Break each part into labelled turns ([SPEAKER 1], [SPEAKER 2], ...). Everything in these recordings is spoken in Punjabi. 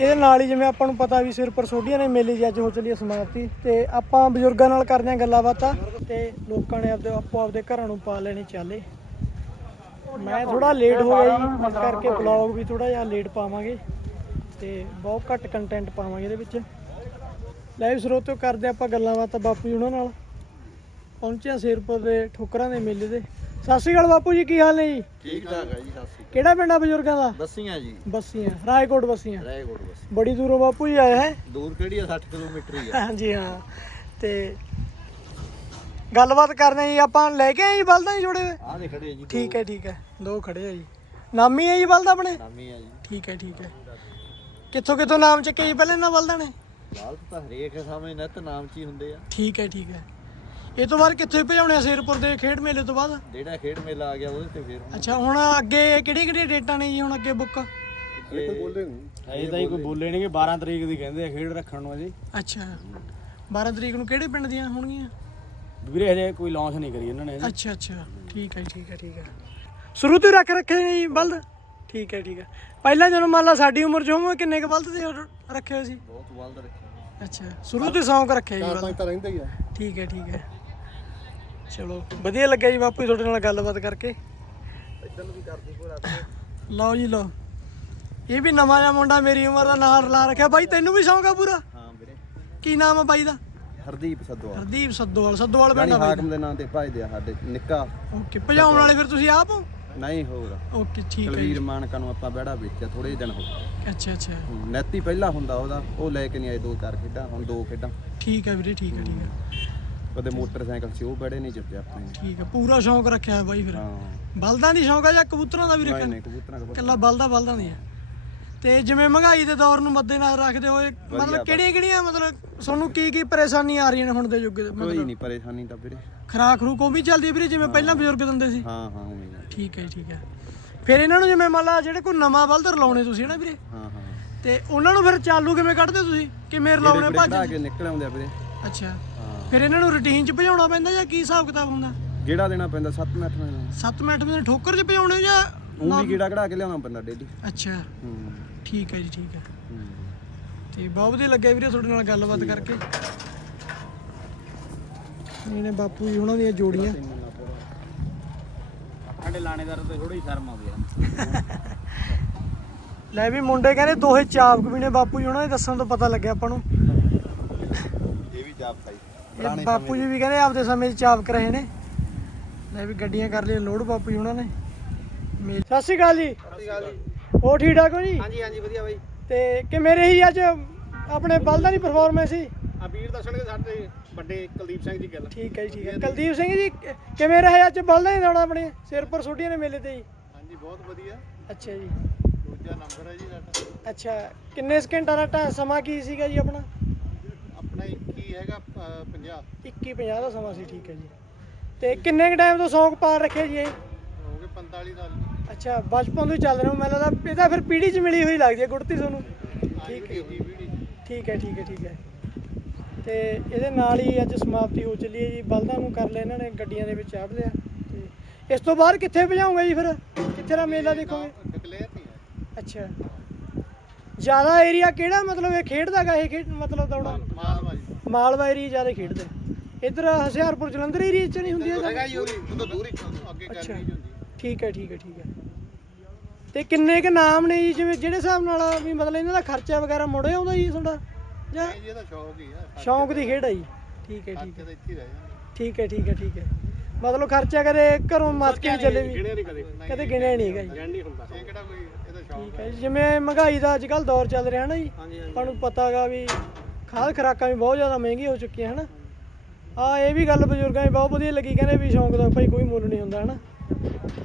[SPEAKER 1] ਇਹਦੇ ਨਾਲ ਹੀ ਜਿਵੇਂ ਆਪਾਂ ਨੂੰ ਪਤਾ ਵੀ ਸਿਰ ਪਰ ਸੋਢੀਆਂ ਨੇ, ਮੇਲੇ ਜੀ ਅੱਜ ਹੋ ਚੱਲੀ ਸਮਾਪਤੀ ਤੇ ਆਪਾਂ ਬਜ਼ੁਰਗਾਂ ਨਾਲ ਕਰਦੇ ਹਾਂ ਗੱਲਾਂ ਬਾਤਾਂ ਤੇ ਲੋਕਾਂ ਨੇ ਆਪਦੇ ਆਪੋ ਆਪਦੇ ਘਰਾਂ ਨੂੰ ਪਾ ਲੈਣੇ ਚਾਲੇ। ਮੈਂ ਥੋੜਾ ਲੇਟ ਹੋ ਗਿਆ ਜੀ, ਇਸ ਕਰਕੇ ਬਲੌਗ ਵੀ ਥੋੜਾ ਜਿਹਾ ਲੇਟ ਪਾਵਾਂਗੇ ਤੇ ਬਹੁਤ ਘੱਟ ਕੰਟੈਂਟ ਪਾਵਾਂਗੇ ਇਹਦੇ ਵਿੱਚ। ਲਾਈਵ ਸਰੋਤੋ ਕਰਦੇ ਆਪਾਂ ਗੱਲਾਂ ਬਾਤਾਂ ਬਾਪੂ ਜੀ ਉਹਨਾਂ ਨਾਲ। ਪਹੁੰਚਿਆ ਸਿਰਪੁਰ ਦੇ ਠੋਕਰਾਂ ਦੇ ਮੇਲੇ ਦੇ ਸਤਿ ਸ਼੍ਰੀ ਅਕਾਲ ਬਾਪੂ ਜੀ ਕੀ ਹਾਲ ਨੇ ਜੀ?
[SPEAKER 2] ਠੀਕ ਠਾਕ ਹੈ ਜੀ ਸਤਿ
[SPEAKER 1] ਕਿਹੜਾ ਪਿੰਡ ਆ ਬਜ਼ੁਰਗਾਂ ਦਾ?
[SPEAKER 2] ਬੱਸੀਆਂ ਜੀ।
[SPEAKER 1] ਬੱਸੀਆਂ ਰਾਏਕੋਟ ਬੱਸੀਆਂ।
[SPEAKER 2] ਰਾਏਕੋਟ ਬਸ
[SPEAKER 1] ਬੜੀ ਦੂਰੋਂ ਬਾਪੂ ਜੀ ਆਏ ਹੈ?
[SPEAKER 2] ਦੂਰ ਕਿਹੜੀ ਆ 60 ਕਿਲੋਮੀਟਰ ਹੀ ਆ।
[SPEAKER 1] ਹਾਂਜੀ ਹਾਂ। ਤੇ ਗੱਲਬਾਤ ਕਰਨੇ ਜੀ ਆਪਾਂ ਲੈ ਕੇ ਆਏ ਜੀ ਬਲਦਾਂ ਜੀ ਜੋੜੇ ਹੋਏ?
[SPEAKER 2] ਆਹ ਦੇ ਖੜੇ ਜੀ
[SPEAKER 1] ਠੀਕ ਹੈ ਠੀਕ ਹੈ। ਦੋ ਖੜੇ ਆ ਜੀ। ਨਾਮੀ ਹੈ ਜੀ ਬਲਦ ਆਪਣੇ?
[SPEAKER 2] ਨਾਮੀ ਆ ਜੀ।
[SPEAKER 1] ਠੀਕ ਹੈ ਠੀਕ ਹੈ। ਕਿੱਥੋਂ ਕਿੱਥੋਂ ਨਾਮ ਚੱਕੇ ਜੀ ਪਹਿਲੇ ਇਹਨਾਂ ਬਲਦਾਂ ਨੇ?
[SPEAKER 2] ਲਾਲ ਤਾਂ ਹਰੇਕ ਸਮੇਂ ਨਿਤ ਨਾਮ ਚ ਹੀ ਹੁੰਦੇ ਆ।
[SPEAKER 1] ਠੀਕ ਹੈ ਠੀਕ ਹੈ। ਇਹ ਤੋਂ ਬਾਅਦ ਕਿੱਥੇ ਭਜਾਉਣੇ ਆ ਸ਼ੇਰਪੁਰ ਦੇ ਖੇਡ ਮੇਲੇ ਤੋਂ ਬਾਅਦ?
[SPEAKER 2] ਜਿਹੜਾ ਖੇਡ ਮੇਲਾ ਆ ਗਿਆ ਉਹਦੇ ਤੇ ਫਿਰ
[SPEAKER 1] ਅੱਛਾ ਹੁਣ ਅੱਗੇ ਕਿਹੜੀ ਕਿਹੜੀ ਡੇਟਾਂ ਨੇ ਜੀ ਹੁਣ ਅੱਗੇ ਬੁੱਕ?
[SPEAKER 2] ਕੋਈ ਬੋਲੇ ਨਹੀਂ।
[SPEAKER 3] ਇਹ ਤਾਂ ਹੀ ਕੋਈ ਬੋਲੇ ਨਹੀਂਗੇ 12 ਤਰੀਕ ਦੀ ਕਹਿੰਦੇ ਆ ਖੇਡ ਰੱਖਣ ਨੂੰ ਅਜੇ
[SPEAKER 1] ਅੱਛਾ 12 ਤਰੀਕ ਨੂੰ ਕਿਹੜੇ ਪਿੰਡ ਦੀਆਂ ਹੋਣਗੀਆਂ?
[SPEAKER 3] ਵੀਰੇ ਹਜੇ ਕੋਈ ਲਾਂਚ ਨਹੀਂ ਕਰੀ ਇਹਨਾਂ ਨੇ।
[SPEAKER 1] ਅੱਛਾ ਅੱਛਾ ਠੀਕ ਹੈ ਠੀਕ ਹੈ ਠੀਕ ਹੈ। ਸ਼ੁਰੂ ਤੋਂ ਰੱਖ ਰੱਖੇ ਨੇ ਜੀ ਬਲਦ? ਠੀਕ ਹੈ ਠੀਕ ਹੈ। ਪਹਿਲਾਂ ਜਦੋਂ ਮੰਨ ਲਾ ਸਾਡੀ ਉਮਰ ਚ ਹੋਵੇ ਕਿੰਨੇ ਕ ਬਲਦ ਦੇ ਰੱਖੇ ਸੀ?
[SPEAKER 2] ਬਹੁਤ ਬਲਦ ਰੱਖੇ
[SPEAKER 1] ਅੱਛਾ ਸ਼ੁਰੂ ਤੋਂ ਸ਼ੌਂਕ ਰੱਖਿਆ ਜੀ ਬਲਦ।
[SPEAKER 2] ਤਾਂ ਰਹਿੰਦਾ ਹੀ ਆ।
[SPEAKER 1] ਠੀਕ ਹੈ ਠੀਕ ਹੈ। ਚਲੋ ਵਧੀਆ ਲੱਗਿਆ ਜੀ ਬਾਪੂ ਜੀ ਤੁਹਾਡੇ ਨਾਲ ਗੱਲਬਾਤ ਕਰਕੇ।
[SPEAKER 2] ਇਦਾਂ ਨੂੰ ਵੀ ਕਰਦੇ ਕੋਈ ਰਾਤ
[SPEAKER 1] ਲਓ ਜੀ ਲਓ। ਇਹ ਵੀ ਨਵਾਂ ਜਿਹਾ ਮੁੰਡਾ ਮੇਰੀ ਉਮਰ ਦਾ ਨਾਂ ਲਾ ਰੱਖਿਆ। ਬਾਈ ਤੈਨੂੰ ਵੀ ਸ਼ੌਂਕ ਆ ਪੂਰਾ?
[SPEAKER 2] ਹਾਂ ਵੀਰੇ।
[SPEAKER 1] ਕੀ ਨਾਮ ਆ ਬਾਈ ਦਾ?
[SPEAKER 2] ਹਰਦੀਪ ਸੱਦੋਆ
[SPEAKER 1] ਹਰਦੀਪ ਸੱਦੋਵਾਲ। ਸੱਦੋਵਾਲ ਪਿੰਡ ਆ ਬਾਈ
[SPEAKER 2] ਹਾਕਮ ਦੇ ਨਾਂ ਤੇ ਭਜਦੇ ਆ ਸਾਡੇ ਨਿੱਕਾ।
[SPEAKER 1] ਓਕੇ ਭਜਾਉਣ ਵਾਲੇ ਫਿਰ ਤੁਸੀਂ ਆਪ ਹੋ?
[SPEAKER 2] ਨਹੀਂ ਹੋਰ
[SPEAKER 1] ਓਕੇ ਠੀਕ ਹੈ।
[SPEAKER 2] ਕਲਵੀਰ ਮਾਨਕਾ ਨੂੰ ਆਪਾਂ ਬਹਿੜਾ ਵੇਚਿਆ ਥੋੜੇ ਦਿਨ ਹੋ ਗਏ।
[SPEAKER 1] ਅੱਛਾ ਅੱਛਾ।
[SPEAKER 2] ਨੈਤੀ ਪਹਿਲਾਂ ਹੁੰਦਾ ਉਹਦਾ ਉਹ ਲੈ ਕੇ ਨਹੀਂ ਆਏ ਦੋ ਚਾਰ ਖੇਡਾਂ ਹੁਣ ਦੋ ਖੇਡਾਂ।
[SPEAKER 1] ਠੀਕ ਹੈ ਵੀਰੇ ਠੀਕ ਹੈ ਠੀਕ ਹੈ
[SPEAKER 2] ਉਹਦੇ ਮੋਟਰਸਾਈਕਲ ਸੀ ਉਹ ਬੜੇ ਨਹੀਂ ਜਿੱਤੇ ਆਪਣੇ। ਨੇ।
[SPEAKER 1] ਠੀਕ ਹੈ ਪੂਰਾ ਸ਼ੌਂਕ ਰੱਖਿਆ ਹੈ ਬਾਈ ਫਿਰ।
[SPEAKER 2] ਹਾਂ।
[SPEAKER 1] ਬਲਦਾਂ ਦੀ ਸ਼ੌਂਕ ਆ ਜਾਂ ਕਬੂਤਰਾਂ ਦਾ ਵੀ
[SPEAKER 2] ਨਹੀਂ
[SPEAKER 1] ਰੱਖਿਆ?
[SPEAKER 2] ਨਹੀਂ ਕਬੂਤਰਾਂ ਦਾ
[SPEAKER 1] ਇਕੱਲਾ ਬਲਦਾ ਬਲਦਾਂ ਦੀ ਆ। ਤੇ ਜਿਵੇਂ ਮਹਿੰਗਾਈ ਦੇ ਦੌਰ ਨੂੰ ਮੱਦੇਨਜ਼ਰ ਰੱਖਦੇ ਹੋਏ ਮਤਲਬ ਕਿਹੜੀਆਂ ਕਿਹੜੀਆਂ ਮਤਲਬ ਤੁਹਾਨੂੰ ਕੀ ਕੀ ਪਰੇਸ਼ਾਨੀ ਆ ਰਹੀਆਂ ਨੇ ਹੁਣ ਦੇ ਯੁੱਗ ਦੇ
[SPEAKER 2] ਕੋਈ ਨਹੀਂ ਪਰੇਸ਼ਾਨੀ ਤਾਂ ਵੀਰੇ।
[SPEAKER 1] ਖਰਾਕ ਖਰੂਕ ਉਹ ਵੀ ਚੱਲਦੀ ਹੈ ਵੀਰੇ ਜਿਵੇਂ ਪਹਿਲਾਂ ਬਜ਼ੁਰਗ ਦਿੰਦੇ ਸੀ।
[SPEAKER 2] ਹਾਂ ਹਾਂ ਉਵੇਂ ਹੀ ਆ।
[SPEAKER 1] ਠੀਕ ਹੈ ਜੀ, ਠੀਕ ਹੈ। ਫਿਰ ਇਹਨਾਂ ਨੂੰ ਜਿਵੇਂ ਮੰਨ ਲਾ ਜਿਹੜੇ ਕੋਈ ਨਵਾਂ ਬਲਦ ਰਲਾਉਣੇ ਤੁਸੀਂ ਨਾ ਵੀਰੇ?
[SPEAKER 2] ਹਾਂ ਹਾਂ।
[SPEAKER 1] ਤੇ ਉਹਨਾਂ ਨੂੰ ਫਿਰ ਚਾਲੂ ਕਿਵੇਂ ਕੱਢਦੇ ਹੋ ਤੁਸੀਂ? ਕਿਵੇਂ
[SPEAKER 2] ਜਿਹੜੇ
[SPEAKER 1] ਭੱਜ
[SPEAKER 2] ਭਜਾ ਕੇ ਨਿਕਲ ਆਉਂਦੇ ਆ ਵੀਰੇ।
[SPEAKER 1] ਅੱਛਾ।
[SPEAKER 2] ਹਾਂ
[SPEAKER 1] ਫਿਰ ਇਹਨਾਂ ਨੂੰ ਰੂਟੀਨ 'ਚ ਭਜਾਉਣਾ ਪੈਂਦਾ ਜਾਂ ਕੀ ਹਿਸਾਬ ਕਿਤਾਬ ਹੁੰਦਾ?
[SPEAKER 2] ਗੇੜਾ ਦੇਣਾ ਪੈਂਦਾ? 7 ਮਿੰਟ ਨੂੰ
[SPEAKER 1] 7 ਮਿੰਟ ਵਿੱਚ ਠੋਕਰ 'ਚ ਭਜਾਉਣੇ ਜਾਂ
[SPEAKER 2] ਉਹ ਵੀ ਗੇੜਾ ਕਢਾ ਕੇ ਲਿਆਉਣਾ ਪੈਂਦਾ ਡੇਲੀ
[SPEAKER 1] ਅੱਛਾ।
[SPEAKER 2] ਹੂੰ।
[SPEAKER 1] ਠੀਕ ਹੈ ਜੀ ਠੀਕ ਹੈ।
[SPEAKER 2] ਹੂੰ।
[SPEAKER 1] ਤੇ ਬਹੁਤ ਵਧੀਆ ਲੱਗਿਆ ਵੀਰੇ ਤੁਹਾਡੇ ਨਾਲ ਗੱਲਬਾਤ ਕਰਕੇ। ਇਹ ਨੇ ਬਾਪੂ ਜੀ ਉਹਨਾਂ ਦੀਆਂ ਜੋੜੀਆਂ।
[SPEAKER 3] ਸਾਡੇ ਲਾਣੇਦਾਰ ਤੇ ਥੋੜੀ ਸ਼ਰਮ ਆਉਂਦੀ ਆ।
[SPEAKER 1] ਲੈ ਵੀ ਮੁੰਡੇ ਕਹਿੰਦੇ ਦੋਹੇ ਚਾਬਕ ਵੀ ਨੇ ਬਾਪੂ ਜੀ ਉਹਨਾਂ ਦੇ ਦੱਸਣ ਤੋਂ ਪਤਾ ਲੱਗਿਆ ਆਪਾਂ ਨੂੰ।
[SPEAKER 2] ਇਹ ਵੀ ਜਾਪ ਪਾਈ
[SPEAKER 1] ਇਹ ਬਾਪੂ ਜੀ ਵੀ ਕਹਿੰਦੇ ਆਪਦੇ ਸਮੇਂ 'ਚ ਚਾਬਕ ਰਹੇ ਨੇ। ਲੈ ਵੀ ਗੱਡੀਆਂ ਕਰ ਲਈਆਂ ਲੋਡ ਬਾਪੂ ਜੀ ਉਹਨਾਂ ਨੇ। ਮੇ- ਸਤਿ ਸ਼੍ਰੀ ਅਕਾਲ ਜੀ। ਹੋ ਠੀਕ ਠਾਕ ਹੋ ਜੀ?
[SPEAKER 3] ਹਾਂਜੀ ਹਾਂਜੀ ਵਧੀਆ ਬਾਈ।
[SPEAKER 1] ਤੇ ਕਿ ਮੇਰੇ ਹੀ ਅੱਜ ਆਪਣੇ ਬਲਦਾਂ ਦੀ ਪਰਫਾਰਮੈਂਸ ਸੀ
[SPEAKER 3] ਆ ਵੀਰ ਦੱਸਣਗੇ ਸਾਡੇ ਵੱਡੇ ਕੁਲਦੀਪ ਸਿੰਘ ਜੀ ਗੱਲ।
[SPEAKER 1] ਠੀਕ ਹੈ ਜੀ ਠੀਕ ਹੈ। ਕੁਲਦੀਪ ਸਿੰਘ ਜੀ ਕਿ- ਕਿਵੇਂ ਰਹੇ ਅੱਜ ਬਲਦਾਂ ਦੀ ਦੌੜਾਂ ਆਪਣੇ ਸਿਰ ਪਰ ਸੋਢੀਆਂ ਨੇ ਮੇਲੇ ਤੇ ਜੀ?
[SPEAKER 3] ਹਾਂਜੀ ਬਹੁਤ ਵਧੀਆ।
[SPEAKER 1] ਅੱਛਾ ਜੀ।
[SPEAKER 3] ਦੂਜਾ ਨੰਬਰ ਹੈ ਜੀ ਸਾਡਾ।
[SPEAKER 1] ਅੱਛਾ ਕਿੰਨੇ ਸਕਿੰਟਾਂ ਦਾ ਟਾ- ਸਮਾਂ ਕੀ ਸੀਗਾ ਜੀ ਆਪਣਾ?
[SPEAKER 3] ਆਪਣਾ ਕੀ ਹੈਗਾ 50
[SPEAKER 1] 21:50 ਦਾ ਸਮਾਂ ਸੀ ਠੀਕ ਹੈ ਜੀ। ਤੇ ਕਿੰਨੇ ਕ ਟਾਈਮ ਤੋਂ ਸ਼ੌਂਕ ਪਾਰ ਰੱਖਿਆ ਜੀ ਇਹ?
[SPEAKER 3] ਹੋ ਗਏ 45 ਸਾਲ।
[SPEAKER 1] ਅੱਛਾ ਬਚਪਨ ਤੋਂ ਹੀ ਚੱਲ ਰਿਹਾ ਮੈਨੂੰ ਲੱਗਦਾ ਇਹਦਾ ਫਿਰ ਪੀੜੀ 'ਚ ਮਿਲੀ ਹੋਈ ਲੱਗਦੀ ਹੈ ਗੁੜਤੀ ਤੁਹਾਨੂੰ। ਠੀਕ ਹੈ ਠੀਕ ਹੈ ਠੀਕ ਹੈ ਠੀਕ ਹੈ। ਤੇ ਇਹਦੇ ਨਾਲ ਹੀ ਅੱਜ ਸਮਾਪਤੀ ਹੋ ਚੱਲੀ ਹੈ ਜੀ ਬਲਦਾਂ ਨੂੰ ਕਰ ਲਿਆ ਇਹਨਾਂ ਨੇ ਗੱਡੀਆਂ ਦੇ ਵਿੱਚ ਚਾੜ ਲਿਆ। ਤੇ ਇਸ ਤੋਂ ਬਾਅਦ ਕਿੱਥੇ ਭਜਾਉਂਗੇ ਜੀ ਫਿਰ? ਕਿੱਥੇ ਦਾ ਮੇਲਾ ਦੇਖੋਗੇ?
[SPEAKER 3] ਡਿਕਲੇਅਰ ਨਹੀਂ ਹੈ।
[SPEAKER 1] ਅੱਛਾ। ਜ਼ਿਆਦਾ ਏਰੀਆ ਕਿਹੜਾ ਮਤਲਬ ਇਹ ਖੇਡਦਾਗਾ ਇਹ ਖੇਡ ਮਤਲਬ ਦੌੜਾ?
[SPEAKER 3] ਮਾਲਵਾਜੀ
[SPEAKER 1] ਮਾਲਵਾ ਏਰੀਆ ਜ਼ਿਆਦਾ ਖੇਡਦੇ। ਇੱਧਰ ਹਸਿਆਰਪੁਰ ਜਲੰਧਰ ਏਰੀਆ 'ਚ ਨਹੀਂ ਹੁੰਦੀ
[SPEAKER 3] ਹੈਗਾ ਜੀ ਉਹ ਤਾਂ ਦੂਰੀ ਅੱਗੇ
[SPEAKER 1] ਅੱਛਾ।
[SPEAKER 3] ਕਰਨੀ ਹੁੰਦੀ।
[SPEAKER 1] ਠੀਕ ਹੈ ਠੀਕ ਹੈ ਠੀਕ ਹੈ। ਤੇ ਕਿੰਨੇ ਕ ਨਾਮ ਨੇ ਜੀ ਜਿਵੇਂ ਜਿਹੜੇ ਹਿਸਾਬ ਨਾਲ ਵੀ ਮਤਲਬ ਇਹਨਾਂ ਦਾ ਖਰਚਾ ਵਗੈਰਾ ਮੁੜੇ ਆਉਂਦਾ ਜੀ ਤੁਹਾਡਾ? ਜਾਂ
[SPEAKER 3] ਨਹੀਂ ਜੀ ਇਹਦਾ ਸ਼ੌਕ ਹੀ ਆ
[SPEAKER 1] ਸ਼ੌਂਕ ਦੀ ਖੇਡ ਹੈ ਜੀ। ਠੀਕ ਹੈ ਠੀਕ ਹੈ
[SPEAKER 3] ਤਾਂ ਇੱਥੇ ਹੀ ਰਹਿ ਜਾਂਦੇ।
[SPEAKER 1] ਠੀਕ ਹੈ ਠੀਕ ਹੈ ਠੀਕ ਹੈ। ਮਤਲਬ ਖਰਚਾ ਕਦੇ ਘਰੋਂ ਮੱਤ ਕੇ ਚੱਲੇ ਵੀ।
[SPEAKER 3] ਨਹੀਂ ਕਦੇ।
[SPEAKER 1] ਕਦੇ ਗਿਣਿਆ ਨਹੀਂ ਹੈਗਾ ਜੀ।
[SPEAKER 3] ਗੈਂਡ ਨਹੀਂ ਹੁੰਦਾ। ਇਹ ਕਿਹੜਾ ਕੋਈ ਇਹਦਾ ਸ਼ੌਕ
[SPEAKER 1] ਠੀਕ ਹੈ ਜੀ, ਜਿਵੇਂ ਮਹਿੰਗਾਈ ਦਾ ਅੱਜ ਕੱਲ ਦੌਰ ਚੱਲ ਰਿਹਾ ਨਾ ਜੀ।
[SPEAKER 3] ਹਾਂਜੀ
[SPEAKER 1] ਆਪਾਂ ਨੂੰ ਪਤਾ ਹੈਗਾ ਵੀ ਖਾਦ ਖਰਾਕਾਂ ਵੀ ਬਹੁਤ ਜ਼ਿਆਦਾ ਮਹਿੰਗੀਆਂ ਹੋ ਚੁੱਕੀਆਂ ਹਨ? ਆ ਇਹ ਵੀ ਗੱਲ ਬਜ਼ੁਰਗਾਂ ਦੀ ਬਹੁਤ ਵਧੀਆ ਲੱਗੀ ਕਹਿੰਦੇ ਵੀ ਸ਼ੌਂਕ ਦਾ ਭਾਈ ਕੋਈ ਮੁੱਲ ਨਹੀਂ ਹੁੰਦਾ ਹਨਾ?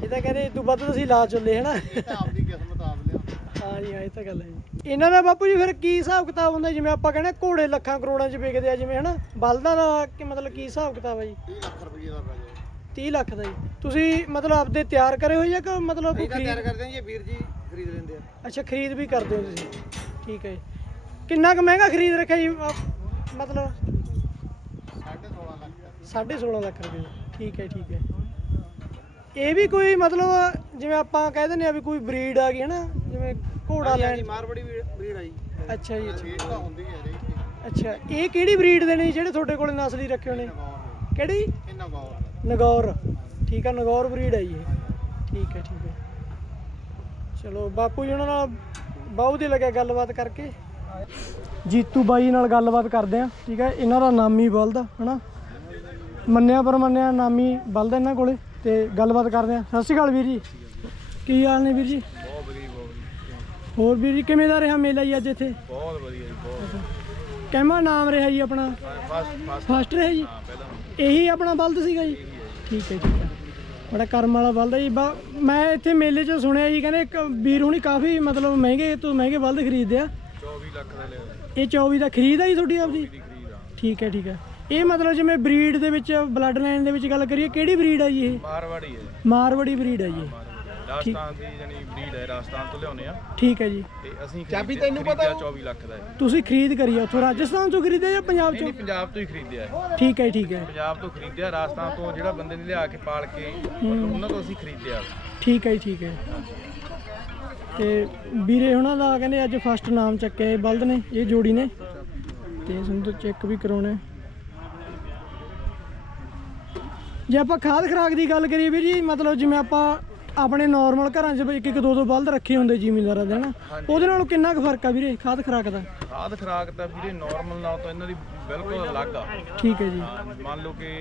[SPEAKER 1] ਇਹ ਤਾਂ ਕਹਿੰਦੇ ਤੂੰ ਵੱਧ ਤੁਸੀਂ ਲਾ ਚੱਲੇ ਹਨਾ?
[SPEAKER 3] ਆਪਦੀ ਕਿਸਮਤ ਆਪ ਲਿਆ।
[SPEAKER 1] ਹਾਂ ਜੀ ਹਾਂ ਇਹ ਤਾਂ ਗੱਲ ਹੈ ਜੀ। ਇਹਨਾਂ ਦਾ ਬਾਪੂ ਜੀ ਫਿਰ ਕੀ ਹਿਸਾਬ ਕਿਤਾਬ ਹੁੰਦਾ ਜਿਵੇਂ ਆਪਾਂ ਕਹਿੰਦੇ ਘੋੜੇ ਲੱਖਾਂ ਕਰੋੜਾਂ 'ਚ ਵਿਕਦੇ ਆ ਜਿਵੇਂ ਹਨਾ? ਬਲਦਾਂ ਦਾ ਕਿ ਮਤਲਬ ਕੀ ਹਿਸਾਬ ਕਿਤਾਬ ਹੈ ਜੀ?
[SPEAKER 3] 30 ਲੱਖ ਰੁਪਏ ਦਾ ਪੈ ਜਾਏ
[SPEAKER 1] 30 ਲੱਖ ਦਾ ਜੀ। ਤੁਸੀਂ ਮਤਲਬ ਆਪਦੇ ਤਿਆਰ ਕਰੇ ਹੋਏ ਜਾਂ ਕਿ ਮਤਲਬ ਖਰੀਦ
[SPEAKER 3] ਕਰਦੇ ਹਾਂ ਜੀ ਵੀਰ ਜੀ ਖਰੀਦ ਲੈਂਦੇ ਆ।
[SPEAKER 1] ਅੱਛਾ ਖਰੀਦ ਵੀ ਕਰਦੇ ਹੋ ਤੁਸੀਂ। ਠੀਕ ਹੈ ਜੀ। ਕਿੰਨਾ ਕੁ ਮਹਿੰਗਾ ਖਰੀਦ ਰੱਖਿਆ ਜੀ? ਆਪ- ਮਤਲਬ
[SPEAKER 3] 16.5 ਲੱਖ
[SPEAKER 1] 16.5 ਲੱਖ ਰੁਪਏ। ਠੀਕ ਹੈ ਠੀਕ ਹੈ। ਇਹ ਵੀ ਕੋਈ ਮਤਲਬ ਜਿਵੇਂ ਆਪਾਂ ਕਹਿ ਦਿੰਦੇ ਆ ਵੀ ਕੋਈ ਬਰੀਡ ਆ ਗਈ ਹਨਾ? ਜਿਵੇਂ ਘੋੜਾ ਲੈਣ।
[SPEAKER 3] ਮਾਰਵਾੜੀ
[SPEAKER 4] ਬਰੀਡ ਆਈ।
[SPEAKER 1] ਅੱਛਾ ਜੀ ਅੱਛਾ।
[SPEAKER 4] ਤਾਂ ਹੁੰਦੀ ਹੈ ਰਹੀ
[SPEAKER 1] ਅੱਛਾ ਇਹ ਕਿਹੜੀ ਬਰੀਡ ਦੇ ਨੇ ਜਿਹੜੇ ਤੁਹਾਡੇ ਕੋਲੇ ਨਸਲੀ ਰੱਖੇ ਹੋਣੇ? ਕਿਹੜੀ?
[SPEAKER 4] ਇਹਨਾਂ ਗੌਰ
[SPEAKER 1] ਨਗੌਰ। ਠੀਕ ਆ ਨਗੌਰ ਬਰੀਡ ਹੈ ਜੀ ਇਹ। ਠੀਕ ਹੈ ਠੀਕ ਹੈ। ਚਲੋ ਬਾਪੂ ਜੀ ਉਹਨਾਂ ਨਾਲ ਬਹੁਤ ਹੀ ਲੱਗਿਆ ਗੱਲਬਾਤ ਕਰਕੇ। ਜੀਤੂ ਬਾਈ ਨਾਲ ਗੱਲਬਾਤ ਕਰਦੇ ਆ ਠੀਕ ਹੈ ਇਹਨਾਂ ਦਾ ਨਾਮੀ ਬਲਦ ਹਨਾ? ਮੰਨਿਆ ਪਰ ਮੰਨਿਆ ਨਾਮੀ ਬਲਦ ਇਹਨਾਂ ਕੋਲੇ ਤੇ ਗੱਲਬਾਤ ਕਰਦੇ ਆ ਸਤਿ ਸ਼੍ਰੀ ਅਕਾਲ ਵੀਰ ਜੀ। ਕੀ ਹਾਲ ਨੇ ਵੀਰ ਜੀ?
[SPEAKER 4] ਬਹੁਤ ਵਧੀਆ ਬਹੁਤ
[SPEAKER 1] ਹੋਰ ਵੀਰ ਜੀ ਕਿਵੇਂ ਦਾ ਰਿਹਾ ਮੇਲਾ ਜੀ ਅੱਜ ਇੱਥੇ?
[SPEAKER 4] ਬਹੁਤ ਵਧੀਆ ਜੀ ਬਹੁਤ
[SPEAKER 1] ਕਹਿਮਾ ਨਾਮ ਰਿਹਾ ਜੀ ਆਪਣਾ?
[SPEAKER 4] ਫਾਸਟ
[SPEAKER 1] ਰਿਹਾ ਜੀ? ਇਹੀ ਆਪਣਾ ਬਲਦ ਸੀਗਾ ਜੀ? ਠੀਕ ਹੈ ਠੀਕ ਹੈ। ਬੜਾ ਕਰਮ ਵਾਲਾ ਬਲਦ ਜੀ। ਮੈਂ ਇੱਥੇ ਮੇਲੇ 'ਚ ਸੁਣਿਆ ਜੀ ਕਹਿੰਦੇ ਇੱਕ ਵੀਰ ਹੁਣੀ ਕਾਫੀ ਮਤਲਬ ਮਹਿੰਗੇ ਤੋਂ ਮਹਿੰਗੇ ਬਲਦ ਖਰੀਦਦੇ ਆ।
[SPEAKER 4] 24 ਲੱਖ ਦਾ ਲਿਆ।
[SPEAKER 1] ਇਹ 24 ਦਾ ਖਰੀਦ ਆ ਜੀ ਤੁਹਾਡੀ ਆਪਦੀ?
[SPEAKER 4] ਖਰੀਦ ਆ।
[SPEAKER 1] ਠੀਕ ਹੈ ਠੀਕ ਹੈ। ਇਹ ਮਤਲਬ ਜਿਵੇਂ ਬਰੀਡ ਦੇ ਵਿੱਚ ਬਲੱਡ ਲਾਈਨ ਦੇ ਵਿੱਚ ਗੱਲ ਕਰੀਏ ਕਿਹੜੀ ਬਰੀਡ ਆ ਜੀ ਇਹ?
[SPEAKER 4] ਮਾਰਵਾੜੀ ਹੈ
[SPEAKER 1] ਮਾਰਵੜੀ ਬਰੀਡ ਹੈ ਜੀ ਇਹ।
[SPEAKER 4] ਰਾਜਸਥਾਨ ਦੀ ਜਾਨੀ ਬਰੀਡ ਹੈ ਰਾਜਸਥਾਨ ਤੋਂ ਲਿਆਉਨੇ ਆ।
[SPEAKER 1] ਠੀਕ ਹੈ ਜੀ।
[SPEAKER 4] ਤੇ ਅਸੀਂ ਚਾਬੀ ਤੈਨੂੰ ਪਤਾ 24 ਲੱਖ ਦਾ ਹੈ।
[SPEAKER 1] ਤੁਸੀਂ ਖਰੀਦ ਕਰੀ ਆ ਉੱਥੋਂ। ਰਾਜਸਥਾਨ ਤੋਂ ਖਰੀਦਿਆ ਜਾਂ ਪੰਜਾਬ
[SPEAKER 4] ਨਹੀਂ
[SPEAKER 1] ਚੋਂ?
[SPEAKER 4] ਨਹੀਂ ਪੰਜਾਬ ਤੋਂ ਹੀ ਖਰੀਦਿਆ ਹੈ।
[SPEAKER 1] ਠੀਕ ਹੈ ਠੀਕ ਹੈ।
[SPEAKER 4] ਪੰਜਾਬ ਤੋਂ ਖਰੀਦਿਆ ਰਾਜਸਥਾਨ ਤੋਂ ਜਿਹੜਾ ਬੰਦੇ ਨੇ ਲਿਆ ਕੇ ਪਾਲ ਕੇ ਮਤਲਬ ਉਹਨਾਂ ਤੋਂ ਅਸੀਂ ਖਰੀਦਿਆ।
[SPEAKER 1] ਠੀਕ ਹੈ ਜੀ, ਠੀਕ ਹੈ। ਤੇ ਵੀਰੇ ਉਹਨਾਂ ਦਾ ਕਹਿੰਦੇ ਅੱਜ ਫਸਟ ਨਾਮ ਚੱਕਿਆ ਇਹ ਬਲਦ ਨੇ ਇਹ ਜੋੜੀ ਨੇ। ਤੇ ਤੋਂ ਚੈੱਕ ਵੀ ਕਰਾਉਣਾ। ਜੇ ਆਪਾਂ ਖਾਦ ਖਰਾਕ ਦੀ ਗੱਲ ਕਰੀਏ ਵੀਰ ਜੀ ਮਤਲਬ ਜਿਵੇਂ ਆਪਾਂ ਆਪਣੇ ਨਾਰਮਲ ਘਰਾਂ 'ਚ ਇੱਕ ਇੱਕ ਦੋ ਦੋ ਬਲਦ ਰੱਖੇ ਹੁੰਦੇ ਜ਼ਿਮੀਂਦਾਰਾਂ ਦੇ ਨਾ ਉਹਦੇ ਨਾਲੋਂ ਕਿੰਨਾ ਕੁ ਫ਼ਰਕ ਆ ਵੀਰੇ ਖਾਦ ਖਰਾਕ ਦਾ?
[SPEAKER 4] ਖਾਦ ਖਰਾਕ ਤਾਂ ਵੀਰੇ ਨਾਰਮਲ ਨਾਲ ਤਾਂ ਇਹਨਾਂ ਦੀ ਬਿਲਕੁਲ ਅਲੱਗ ਆ।
[SPEAKER 1] ਠੀਕ ਹੈ ਜੀ।
[SPEAKER 4] ਮੰਨ ਲਓ ਕਿ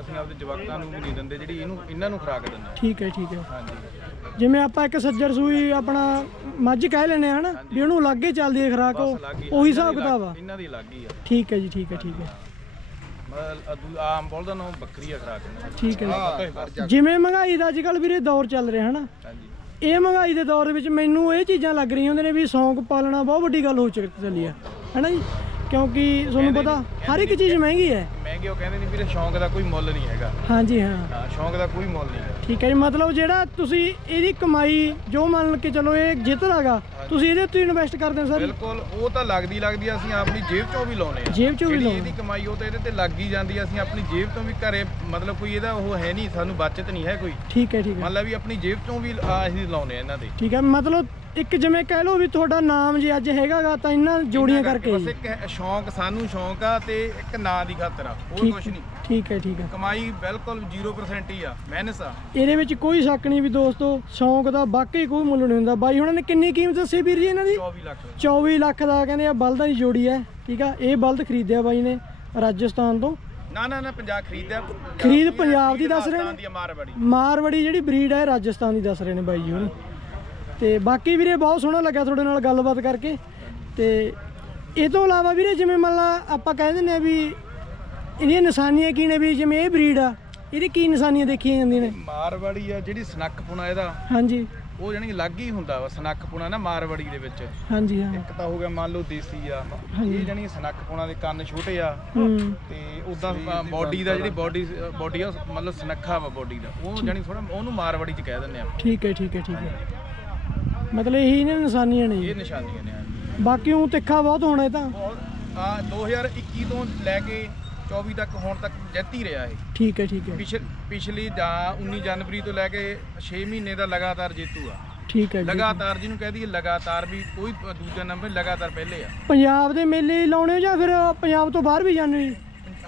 [SPEAKER 4] ਅਸੀਂ ਆਪਦੇ ਜਵਾਕਾਂ ਨੂੰ ਵੀ ਨਹੀਂ ਦਿੰਦੇ ਜਿਹੜੀ ਇਹਨੂੰ ਇਹਨਾਂ ਨੂੰ ਖਰਾਕ ਦਿੰਦੇ
[SPEAKER 1] ਠੀਕ ਹੈ ਠੀਕ ਹੈ।
[SPEAKER 4] ਹਾਂਜੀ।
[SPEAKER 1] ਜਿਵੇਂ ਆਪਾਂ ਇੱਕ ਸੱਜਰ ਸੂਈ ਆਪਣਾ ਮੱਝ ਕਹਿ ਲੈਨੇ ਹਨਾ ਵੀ ਉਹਨੂੰ ਲਾਗੇ ਚੱਲਦੀ ਹੈ ਖਰਾਕ ਉਹ ਹਿਸਾਬ
[SPEAKER 4] ਦੀ
[SPEAKER 1] ਕਿਤਾਬ ਆ।
[SPEAKER 4] ਇਹਨਾਂ ਦੀ ਅਲੱਗ ਹੀ ਆ।
[SPEAKER 1] ਠੀਕ ਹੈ ਜੀ ਠੀਕ ਹੈ ਠੀਕ ਹੈ।
[SPEAKER 4] ਮਤਲਬ ਅਦੂ- ਆਮ ਬੋਲਦਾ ਨਾ ਬੱਕਰੀ ਆ ਖਰਾਕ ਦੀ।
[SPEAKER 1] ਠੀਕ ਹੈ। ਜਿਵੇਂ। ਮਹਿੰਗਾਈ ਦਾ ਅੱਜ ਕੱਲ ਵੀਰੇ ਦੌਰ ਚੱਲ ਰਿਹਾ ਹਨਾ।
[SPEAKER 4] ਹਾਂਜੀ।
[SPEAKER 1] ਇਹ ਮਹਿੰਗਾਈ ਦੇ ਦੌਰ ਵਿੱਚ ਮੈਨੂੰ ਇਹ ਚੀਜ਼ਾਂ ਲੱਗ ਰਹੀਆਂ ਹੁੰਦੇ ਨੇ ਵੀ ਸ਼ੌਂਕ ਪਾਲਣਾ ਬਹੁਤ ਵੱਡੀ ਗੱਲ ਹੋ ਚੁੱਕ ਚੱਲੀ ਆ। ਹਨਾ ਜੀ? ਕਿਉਂਕਿ ਤੁਹਾਨੂੰ ਪਤਾ ਹਰ ਇੱਕ ਚੀਜ਼ ਮਹਿੰਗੀ ਹੈ।
[SPEAKER 4] ਮਹਿੰਗੇ ਉਹ ਕਹਿੰਦੇ ਨੇ ਵੀਰੇ ਸ਼ੌਂਕ ਦਾ ਕੋਈ ਮੁੱਲ ਨਹੀਂ ਹੈਗਾ।
[SPEAKER 1] ਹਾਂਜੀ ਹਾਂ।
[SPEAKER 4] ਹਾਂ ਸ਼ੌਂਕ ਦਾ ਕੋਈ ਮੁੱਲ ਨਹੀਂ ਹੈ
[SPEAKER 1] ਠੀਕ ਹੈ ਜੀ ਮਤਲਬ ਜਿਹੜਾ ਤੁਸੀਂ ਇਹਦੀ ਕਮਾਈ ਜੋ ਮੰਨ ਕੇ ਚਲੋ ਇਹ ਜਿੱਤ ਹੈਗਾ ਤੁਸੀਂ ਇਹਦੇ ਉੱਤੇ ਇਨਵੈਸਟ ਕਰਦੇ ਹੋ ਸਰ?
[SPEAKER 4] ਬਿਲਕੁਲ ਉਹ ਤਾਂ ਲੱਗਦੀ ਲੱਗਦੀ ਆ, ਅਸੀਂ ਆਪਣੀ ਜੇਬ ਚੋਂ ਵੀ ਲਾਉਨੇ ਆ
[SPEAKER 1] ਜੇਬ ਚੋਂ ਵੀ ਲਾਉਂਦੇ
[SPEAKER 4] ਇਹਦੀ ਕਮਾਈ ਉਹ ਤਾਂ ਇਹਦੇ ਤੇ ਲੱਗ ਹੀ ਜਾਂਦੀ ਆ, ਅਸੀਂ ਆਪਣੀ ਜੇਬ ਤੋਂ ਵੀ ਘਰੇ ਮਤਲਬ ਕੋਈ ਇਹਦਾ ਉਹ ਹੈ ਨਹੀਂ ਸਾਨੂੰ ਬਚਤ ਨਹੀਂ ਹੈ ਕੋਈ।
[SPEAKER 1] ਠੀਕ ਹੈ ਠੀਕ ਹੈ।
[SPEAKER 4] ਮੰਨ ਲਾ ਵੀ ਆਪਣੀ ਜੇਬ ਚੋਂ ਵੀ ਆ, ਅਸੀਂ ਲਾਉਨੇ ਆ ਇਹਨਾਂ ਦੇ।
[SPEAKER 1] ਠੀਕ ਹੈ ਮਤਲਬ ਇੱਕ ਜਿਵੇਂ ਕਹਿ ਲਓ ਵੀ ਤੁਹਾਡਾ ਨਾਮ ਜੇ ਅੱਜ ਹੈਗਾਗਾ ਤਾਂ ਇਹਨਾਂ ਜੋੜੀਆਂ ਕਰਕੇ
[SPEAKER 4] ਬਸ। ਇੱਕ ਸ਼ੌਂਕ ਸਾਨੂੰ ਸ਼ੌਂਕ ਆ ਤੇ ਇੱਕ ਨਾਂ ਦੀ ਖਾਤਰ ਆ ਹੋਰ ਕੁਝ ਨਹੀਂ।
[SPEAKER 1] ਠੀਕ ਹੈ ਠੀਕ ਹੈ।
[SPEAKER 4] ਕਮਾਈ ਬਿਲਕੁਲ 0% ਹੀ ਆ ਮਿਹਨਤ ਆ।
[SPEAKER 1] ਇਹਦੇ ਵਿੱਚ ਕੋਈ ਸ਼ੱਕ ਨਹੀਂ ਵੀ ਦੋਸਤੋ ਸ਼ੌਂਕ ਦਾ ਵਾਕਈ ਕੋਈ ਮੁੱਲ ਨਹੀਂ ਹੁੰਦਾ। ਬਾਈ ਹੁਣਾਂ ਨੇ ਕਿੰਨੀ ਕੀਮਤ ਦੱਸੀ ਵੀਰ ਜੀ ਇਹਨਾਂ ਦੀ?
[SPEAKER 4] 24 ਲੱਖ।
[SPEAKER 1] 24 ਲੱਖ ਦਾ ਕਹਿੰਦੇ ਆ ਬਲਦਾਂ ਦੀ ਜੋੜੀ ਹੈ ਠੀਕ ਆ? ਇਹ ਬਲਦ ਖਰੀਦਿਆ ਬਾਈ ਨੇ ਰਾਜਸਥਾਨ ਤੋਂ।
[SPEAKER 4] ਨਾ ਨਾ ਨਾ ਪੰਜਾਬ ਖਰੀਦਿਆ।
[SPEAKER 1] ਖਰੀਦ ਪੰਜਾਬ ਦੀ ਦੱਸ ਰਹੇ ਨੇ?
[SPEAKER 4] ਮਾਰਵੜੀ।
[SPEAKER 1] ਜਿਹੜੀ ਬਰੀਡ ਹੈ ਰਾਜਸਥਾਨ ਦੀ ਦੱਸ ਰਹੇ ਨੇ ਬਾਈ ਜੀ ਹੁਣ। ਤੇ ਬਾਕੀ ਵੀਰੇ ਬਹੁਤ ਸੋਹਣਾ ਲੱਗਾ ਤੁਹਾਡੇ ਨਾਲ ਗੱਲਬਾਤ ਕਰਕੇ। ਤੇ ਇਹ ਤੋਂ ਇਲਾਵਾ ਵੀਰੇ ਜਿਵੇਂ ਮੰਨ ਲਾ ਆਪਾਂ ਕਹਿ ਦਿੰਦੇ ਆ ਵੀ ਇਹਦੀਆਂ ਨਿਸ਼ਾਨੀਆਂ ਕੀ ਨੇ ਵੀ ਜਿਵੇਂ ਇਹ ਬਰੀਡ ਆ ਇਹਦੀ ਕੀ ਨਿਸ਼ਾਨੀਆਂ ਦੇਖੀਆਂ ਜਾਂਦੀਆਂ ਨੇ?
[SPEAKER 4] ਮਾਰਵਾੜੀ ਆ ਜਿਹੜੀ ਸਨੱਖ ਪੁਣਾ ਇਹਦਾ
[SPEAKER 1] ਹਾਂਜੀ।
[SPEAKER 4] ਉਹ ਜਾਨੀ ਲੱਗ ਹੀ ਹੁੰਦਾ ਵਾ ਸਨੱਖ ਪੁਣਾ ਨਾ ਮਾਰਵਾੜੀ ਦੇ ਵਿੱਚ।
[SPEAKER 1] ਹਾਂਜੀ ਹਾਂ।
[SPEAKER 4] ਇੱਕ ਤਾਂ ਹੋ ਗਿਆ ਮੰਨ ਲਓ ਦੇਸੀ ਆ ਇਹ ਜਾਨੀ ਸਨੱਖ ਪੁਣਾ ਦੇ ਕੰਨ ਛੋਟੇ ਆ। ਤੇ ਉਦਾਂ ਬਾਡੀ ਦਾ ਜਿਹੜੀ ਬਾਡੀ ਬਾਡੀ ਆ ਮਤਲਬ ਸਨੱਖਾ ਵਾ ਬਾਡੀ ਦਾ। ਉਹ ਜਾਨੀ ਥੋੜਾ ਉਹਨੂੰ ਮਾਰਵਾੜੀ ਚ ਕਹਿ ਦਿੰਦੇ ਆ
[SPEAKER 1] ਠੀਕ ਹੈ ਠੀਕ ਹੈ ਠੀਕ ਹੈ। ਮਤਲਬ ਇਹੀ ਨੇ ਨਿਸ਼ਾਨੀਆਂ ਨੇ
[SPEAKER 4] ਇਹ ਨਿਸ਼ਾਨੀਆਂ ਨੇ ਹਾਂਜੀ।
[SPEAKER 1] ਬਾਕੀ ਉਹ ਤਿੱਖਾ ਬਹੁਤ ਹੋਣਾ ਇਹ ਤਾਂ।
[SPEAKER 4] ਬਹੁਤ ਆ 2021 ਤੋਂ ਲੈ ਕੇ 24 ਤੱਕ ਹੁਣ ਤੱਕ ਜਿੱਤ ਰਿਹਾ ਇਹ।
[SPEAKER 1] ਠੀਕ ਹੈ ਠੀਕ ਹੈ।
[SPEAKER 4] ਪਿਛ- ਪਿਛਲੀ ਜਾਂ 19 ਜਨਵਰੀ ਤੋਂ ਲੈ ਕੇ 6 ਮਹੀਨੇ ਦਾ ਲਗਾਤਾਰ ਜੇਤੂ ਆ।
[SPEAKER 1] ਠੀਕ ਹੈ ਜੀ।
[SPEAKER 4] ਲਗਾਤਾਰ ਜਿਹਨੂੰ ਕਹਿ ਦਈਏ ਲਗਾਤਾਰ ਵੀ ਕੋਈ ਦੂਜਾ ਨੰਬਰ ਲਗਾਤਾਰ ਪਹਿਲੇ ਆ।
[SPEAKER 1] ਪੰਜਾਬ ਦੇ ਮੇਲੇ ਲਾਉਣੇ ਹੋ ਜਾਂ ਫਿਰ ਪੰਜਾਬ ਤੋਂ ਬਾਹਰ ਵੀ ਜਾਂਦੇ ਹੋ ਜੀ?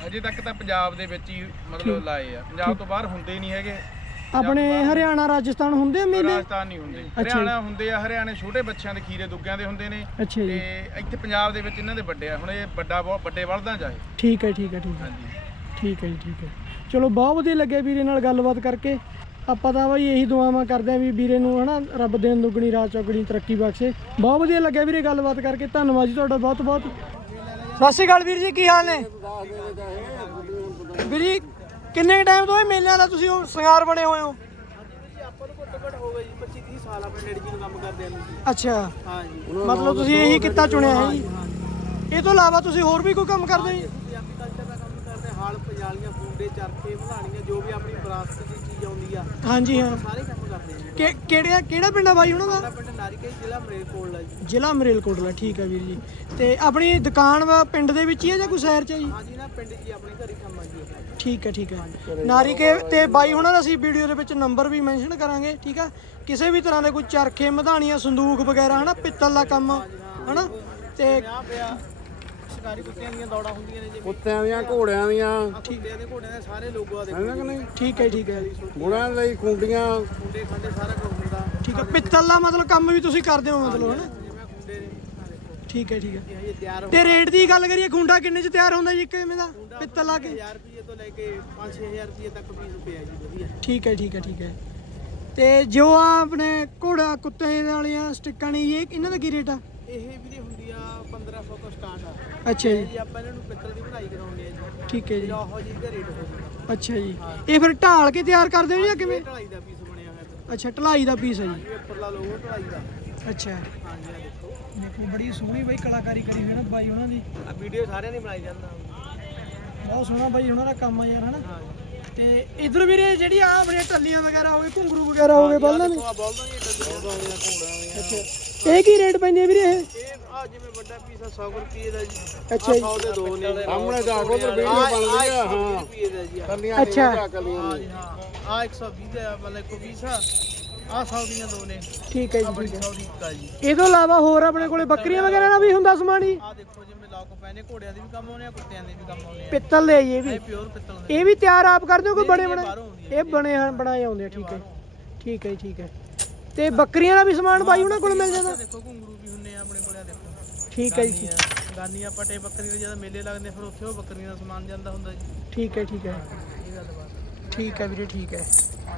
[SPEAKER 4] ਹਜੇ ਤੱਕ ਤਾਂ ਪੰਜਾਬ ਦੇ ਵਿੱਚ ਹੀ ਮਤਲਬ ਲਾਏ ਆ। ਪੰਜਾਬ ਤੋਂ ਬਾਹਰ ਹੁੰਦੇ ਨਹੀਂ ਹੈਗੇ।
[SPEAKER 1] ਆਪਣੇ ਹਰਿਆਣਾ ਰਾਜਸਥਾਨ ਹੁੰਦੇ ਆ ਮੇਲੇ?
[SPEAKER 4] ਰਾਜਸਥਾਨ ਨਹੀਂ ਹੁੰਦੇ। ਹਰਿਆਣਾ ਹੁੰਦੇ ਆ ਹਰਿਆਣੇ ਛੋਟੇ ਬੱਚਿਆਂ ਦੇ ਖੀਰੇ ਦੁੱਗਿਆਂ ਦੇ ਹੁੰਦੇ ਨੇ।
[SPEAKER 1] ਅੱਛਾ
[SPEAKER 4] ਤੇ ਇੱਥੇ ਪੰਜਾਬ ਦੇ ਵਿੱਚ ਇਹਨਾਂ ਦੇ ਵੱਡੇ ਆ। ਹੁਣ ਇਹ ਵੱਡਾ ਬਹੁਤ ਵੱਡੇ ਵਲਦਾਂ ਜਾਏ
[SPEAKER 1] ਠੀਕ ਹੈ ਠੀਕ ਹੈ ਠੀਕ ਹੈ।
[SPEAKER 4] ਹਾਂਜੀ।
[SPEAKER 1] ਠੀਕ ਹੈ ਜੀ ਠੀਕ ਹੈ। ਚਲੋ ਬਹੁਤ ਵਧੀਆ ਲੱਗਿਆ ਵੀਰੇ ਨਾਲ ਗੱਲਬਾਤ ਕਰਕੇ। ਆਪਾਂ ਤਾਂ ਬਾਈ ਇਹੀ ਦੁਆਵਾਂ ਕਰਦੇ ਆਂ ਵੀ ਵੀਰੇ ਨੂੰ ਹਨਾ ਰੱਬ ਦੇਣ ਦੁੱਗਣੀ ਰਾਤ ਚੌਗਣੀ ਤਰੱਕੀ ਬਖਸ਼ੇ। ਬਹੁਤ ਵਧੀਆ ਲੱਗਿਆ ਵੀਰੇ ਗੱਲਬਾਤ ਕਰਕੇ। ਧੰਨਵਾਦ ਜੀ ਤੁਹਾਡਾ ਬਹੁਤ ਬਹੁਤ ਸਤਿ ਸ਼੍ਰੀ ਅਕਾਲ ਵੀਰ ਜੀ ਕੀ ਹਾਲ ਨੇ? ਵੀਰ ਜੀ ਕਿੰਨੇ ਟਾਈਮ ਤੋਂ ਇਹ ਮੇਲਿਆਂ ਦਾ ਤੁਸੀਂ ਉਹ ਸ਼ਿੰਗਾਰ ਬਣੇ ਹੋਏ ਹੋ?
[SPEAKER 4] ਆਪਾਂ ਨੂੰ ਘੱਟੋ ਘੱਟ ਹੋ ਗਈ 25 30 ਸਾਲ ਆਪਣੇ ਡੈਡੀ ਜੀ ਨੂੰ ਕੰਮ ਕਰਦੇ ਆਂ
[SPEAKER 1] ਅੱਛਾ।
[SPEAKER 4] ਹਾਂ ਜੀ
[SPEAKER 1] ਮਤਲਬ ਤੁਸੀਂ ਇਹੀ ਕਿੱਤਾ ਚੁਣਿਆ ਹੈ ਜੀ? ਇਹ ਤੋਂ ਇਲਾਵਾ ਤੁਸੀਂ ਹੋਰ ਵੀ ਕੋਈ ਕੰਮ ਕਰਦੇ ਹੋ ਜੀ?
[SPEAKER 4] ਪੰਜਾਬੀ ਕਲਚਰ ਦਾ ਕੰਮ ਕਰਦੇ ਹਾਲ ਪੰਜਾਲੀਆਂ ਫੂੰਡੇ ਚਰਖੇ ਬਣਾਣੀਆਂ ਜੋ ਵੀ ਆਪਣੀ ਵਿਰਾਸਤ ਦੀ ਚੀਜ਼ ਆਉਂਦੀ ਆ।
[SPEAKER 1] ਹਾਂਜੀ ਹਾਂ।
[SPEAKER 4] ਸਾਰੇ ਕੰਮ
[SPEAKER 1] ਕਿ- ਕਿਹੜਾ ਕਿਹੜਾ ਪਿੰਡ ਆ ਬਾਈ ਉਹਨਾਂ ਦਾ?
[SPEAKER 5] ਪਿੰਡ ਨਾਰੀਕੇ ਜ਼ਿਲ੍ਹਾ ਮਰੇਕੋਟਲਾ ਜੀ।
[SPEAKER 1] ਜ਼ਿਲ੍ਹਾ ਮਰੇਲਕੋਟਲਾ ਠੀਕ ਹੈ ਵੀਰ ਜੀ। ਤੇ ਆਪਣੀ ਦੁਕਾਨ ਵਾ ਪਿੰਡ ਦੇ ਵਿੱਚ ਹੀ ਹੈ ਜਾਂ ਕੋਈ ਸ਼ਹਿਰ ਚ ਹੈ ਜੀ?
[SPEAKER 5] ਹਾਂਜੀ ਨਾ ਪਿੰਡ ਜੀ ਆਪਣੇ ਘਰ ਹੀ ਕੰਮ ਆ ਜੀ।
[SPEAKER 1] ਠੀਕ ਹੈ ਠੀਕ ਹੈ ਨਾਰੀਕੇ ਤੇ ਬਾਈ ਹੁਣਾਂ ਦਾ ਅਸੀਂ ਵੀਡੀਓ ਦੇ ਵਿੱਚ ਨੰਬਰ ਵੀ ਮੈਂਸ਼ਨ ਕਰਾਂਗੇ ਠੀਕ ਹੈ ਕਿਸੇ ਵੀ ਤਰ੍ਹਾਂ ਦੇ ਕੋਈ ਚਰਖੇ ਮਧਾਣੀਆਂ ਸੰਦੂਕ ਵਗੈਰਾ ਹਨਾ? ਪਿੱਤਲ ਦਾ ਕੰਮ ਹਨਾ? ਤੇ
[SPEAKER 5] ਆ ਪਿਆ। ਸ਼ਿਕਾਰੀ ਕੁੱਤਿਆਂ ਦੀਆਂ ਦੌੜਾਂ ਹੁੰਦੀਆਂ ਨੇ ਜੀ
[SPEAKER 6] ਕੁੱਤਿਆਂ ਦੀਆਂ ਘੋੜਿਆਂ ਦੀਆਂ।
[SPEAKER 5] ਕੁੱਤਿਆਂ ਦੇ ਘੋੜਿਆਂ ਦੇ ਸਾਰੇ ਲੋਗੋ ਆ ਦੇਖੋ
[SPEAKER 6] ਹੈ ਕਿ ਨਹੀਂ?
[SPEAKER 1] ਠੀਕ ਹੈ ਠੀਕ ਹੈ
[SPEAKER 6] ਗੁੜਾਂ ਲਈ ਕੁੰਡੀਆਂ
[SPEAKER 5] ਖੁੰਡੇ ਖੰਡੇ ਸਾਰਾ ਕੁਝ ਹੁੰਦਾ।
[SPEAKER 1] ਠੀਕ ਹੈ ਪਿੱਤਲ ਦਾ ਮਤਲਬ ਕੰਮ ਵੀ ਤੁਸੀਂ ਕਰਦੇ ਹੋ ਮਤਲਬ ਹਨਾ?
[SPEAKER 5] ਜਿਵੇਂ ਖੁੰਡੇ ਨੇ
[SPEAKER 1] ਠੀਕ ਹੈ ਠੀਕ ਹੈ।
[SPEAKER 5] ਇਹ ਹਜੇ ਤਿਆਰ ਹੋ
[SPEAKER 1] ਤੇ ਰੇਟ ਦੀ ਗੱਲ ਕਰੀਏ ਗੁੰਡਾ ਕਿੰਨੇ ਚ ਤਿਆਰ ਹੁੰਦਾ ਜੀ ਕਿਵੇਂ ਦਾ? ਪਿੱਤਲ ਲਾ ਕੇ?
[SPEAKER 5] 1000 ਰੁਪਏ ਤੋਂ ਲੈ ਕੇ 5-6000 ਰੁਪਏ ਤੱਕ ਪੀਸ ਪਿਆ ਜੀ ਵਧੀਆ।
[SPEAKER 1] ਠੀਕ ਹੈ ਠੀਕ ਹੈ ਠੀਕ ਹੈ। ਤੇ ਜੋ ਆ ਆਪਣੇ ਘੋੜਾ ਕੁੱਤੇ ਵਾਲੀਆਂ ਸਟਿੱਕਾਂ ਨੇ ਇਹ ਇਹਨਾਂ ਦਾ ਕੀ ਰੇਟ ਆ?
[SPEAKER 5] ਇਹ ਵੀਰੇ ਹੁੰਦੀ ਆ 1500 ਤੋਂ ਸਟਾਰਟ ਆ।
[SPEAKER 1] ਅੱਛਾ ਜੀ।
[SPEAKER 5] ਜੀ ਆਪਾਂ ਇਹਨਾਂ ਨੂੰ ਪਿੱਤਲ ਦੀ ਬਣਾਈ ਕਰਾਉਂਦੇ ਆ ਜੀ।
[SPEAKER 1] ਠੀਕ ਹੈ ਜੀ।
[SPEAKER 5] ਇਹੋ ਜੀ ਦਾ ਰੇਟ ਹੋ ਜਾਂਦਾ
[SPEAKER 1] ਅੱਛਾ ਜੀ। ਇਹ ਫਿਰ ਢਾਲ ਕੇ ਤਿਆਰ ਕਰਦੇ ਹੋ ਜਾਂ ਕਿਵੇਂ?
[SPEAKER 5] ਢਾਈ ਦਾ ਪੀਸ ਬਣਿਆ ਹੋਇਆ।
[SPEAKER 1] ਅੱਛਾ ਢਲਾਈ ਦਾ ਪੀਸ ਹੈ ਜੀ।
[SPEAKER 5] ਉੱਪਰਲਾ ਲੋਗੋ ਢਾਈ ਦਾ।
[SPEAKER 1] ਅੱਛਾ।
[SPEAKER 5] ਹਾਂਜੀ ਆ ਦੇਖੋ।
[SPEAKER 1] ਦੇਖੋ ਬੜੀ ਸੋਹਣੀ ਬਾਈ ਕਲਾਕਾਰੀ ਕਰੀ ਹੋਈ ਹੈ ਨਾ ਬਾਈ ਉਹਨਾਂ ਦੀ।
[SPEAKER 5] ਆ ਵੀਡੀਓ ਸਾਰਿਆਂ ਨੇ ਬਣਾਈ ਜਾਂਦਾ।
[SPEAKER 1] ਬਹੁਤ ਸੋਹਣਾ ਬਾਈ ਉਹਨਾਂ ਦਾ ਕੰਮ ਆ ਯਾਰ ਹਨਾ?
[SPEAKER 5] ਹਾਂ
[SPEAKER 1] ਤੇ ਇਧਰ ਵੀਰੇ ਜਿਹੜੀ ਆ ਆਪਣੀਆਂ ਟੱਲੀਆਂ ਵਗੈਰਾ ਹੋਵੇ ਘੁੰਗਰੂ ਵਗੈਰਾ ਹੋਵੇ ਬੱਲਾਂ ਨੇ
[SPEAKER 5] ਬੋਲਦਾ ਜੀ ਡੱਡੀਆਂ ਦੀਆਂ। ਘੋੜਾਂ
[SPEAKER 1] ਅੱਛਾ। ਇਹ ਕੀ ਰੇਟ ਪੈਂਦੀ ਵੀਰੇ ਇਹ?
[SPEAKER 5] ਇਹ ਆ ਜਿਵੇਂ ਵੱਡਾ ਪੀਸ ਆ 100 ਰੁਪਏ ਦਾ ਜੀ।
[SPEAKER 1] ਅੱਛਾ ਜੀ।
[SPEAKER 5] 100 ਦੇ ਦੋ ਨੇ।
[SPEAKER 6] ਸਾਹਮਣੇ ਜਾ ਕੇ ਉਧਰ ਵੀਡੀਓ ਬਣਦੀ ਆ ਹਾਂ
[SPEAKER 5] ਰੁਪਏ ਦਾ ਜੀ
[SPEAKER 1] ਅੱਛਾ।
[SPEAKER 6] ਨਹੀਂ ਕੱਲੀਆਂ
[SPEAKER 5] ਹਾਂ ਜੀ ਹਾਂ। ਆ 120 ਦਾ ਮਤਲਬ 120 ਆ ਆ 100 ਦੀਆਂ ਦੋ ਨੇ।
[SPEAKER 1] ਠੀਕ ਹੈ ਜੀ
[SPEAKER 5] ਆਪਣੀ
[SPEAKER 1] ਠੀਕ ਹੈ।
[SPEAKER 5] 100 ਦੀ ਇੱਕ ਆ ਜੀ।
[SPEAKER 1] ਇਹ ਤੋਂ ਇਲਾਵਾ ਹੋਰ ਆਪਣੇ ਕੋਲੇ ਬੱਕਰੀਆਂ ਵਗੈਰਾ ਦਾ ਵੀ ਹੁੰਦਾ ਸਮਾਨ ਜੀ?
[SPEAKER 5] ਆ ਦੇਖੋ ਜਿਵੇਂ ਲੋਕ ਪੈਨੇ ਘੋੜਿਆਂ ਦੇ ਵੀ ਕੰਮ ਆਉਣੇ ਆ ਕੁੱਤਿਆਂ ਦੇ ਵੀ ਕੰਮ ਆਉਣੇ ਆ।
[SPEAKER 1] ਪਿੱਤਲ ਦੇ ਆ ਜੀ ਇਹ ਵੀ।
[SPEAKER 5] ਇਹ ਪਿਓਰ ਪਿੱਤਲ ਦੇ।
[SPEAKER 1] ਇਹ ਵੀ ਤਿਆਰ ਆਪ ਕਰਦੇ ਹੋ ਕੋਈ ਬਣੇ ਬਣੇ? ਇਹ ਬਣੇ ਹਨ ਬਣਾਏ ਆਉਂਦੇ ਆ ਠੀਕ ਹੈ। ਠੀਕ ਹੈ ਜੀ, ਠੀਕ ਹੈ। ਤੇ ਬੱਕਰੀਆਂ ਦਾ ਵੀ ਸਮਾਨ ਬਾਈ ਉਹਨਾਂ ਕੋਲ ਮਿਲ ਜਾਂਦਾ?
[SPEAKER 5] ਦੇਖੋ ਘੁੰਗਰੂ ਵੀ ਹੁੰਨੇ ਆ ਆਪਣੇ ਕੋਲੇ ਆ ਦੇਖੋ।
[SPEAKER 1] ਠੀਕ ਹੈ ਜੀ
[SPEAKER 5] ਗਾਨੀਆਂ ਗਾਨੀਆਂ ਪਟੇ ਬੱਕਰੀ ਦੇ ਜਦੋਂ ਮੇਲੇ ਲੱਗਦੇ ਫਿਰ ਉੱਥੇ ਉਹ ਬੱਕਰੀਆਂ ਦਾ ਸਮਾਨ ਜਾਂਦਾ ਹੁੰਦਾ ਜੀ।
[SPEAKER 1] ਠੀਕ ਹੈ ਠੀਕ ਹੈ।
[SPEAKER 5] ਇਹ ਗੱਲ ਬਾਤ
[SPEAKER 1] ਠੀਕ ਹੈ ਵੀਰੇ ਠੀਕ ਹੈ।